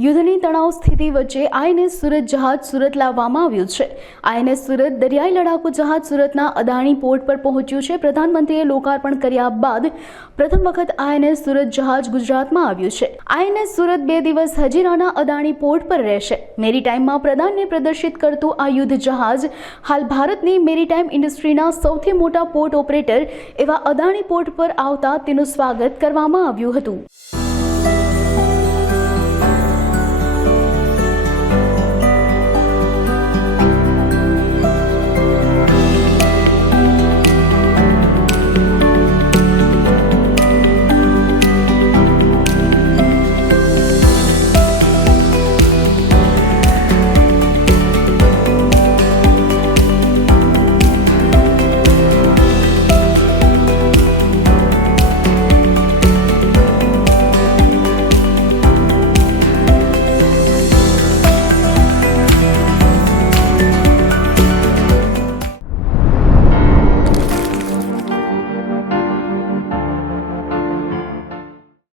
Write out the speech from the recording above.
યુદ્ધની તણાવ સ્થિતિ વચ્ચે આઈએનએસ સુરત જહાજ સુરત લાવવામાં આવ્યું છે। આઈએનએસ સુરત દરિયાઈ લડાકુ જહાજ સુરતના અદાણી પોર્ટ પર પહોંચ્યું છે। પ્રધાનમંત્રીએ લોકાર્પણ કર્યા બાદ પ્રથમ વખત આઈએનએસ સુરત જહાજ ગુજરાતમાં આવ્યું છે। આઈએનએસ સુરત 2 દિવસ હજીરાના અદાણી પોર્ટ પર રહેશે। મેરીટાઈમમાં પ્રદાનને પ્રદર્શિત કરતું આ યુદ્ધ જહાજ હાલ ભારતની મેરીટાઈમ ઇન્ડસ્ટ્રીના સૌથી મોટા પોર્ટ ઓપરેટર એવા અદાણી પોર્ટ પર આવતા તેનું સ્વાગત કરવામાં આવ્યું હતું।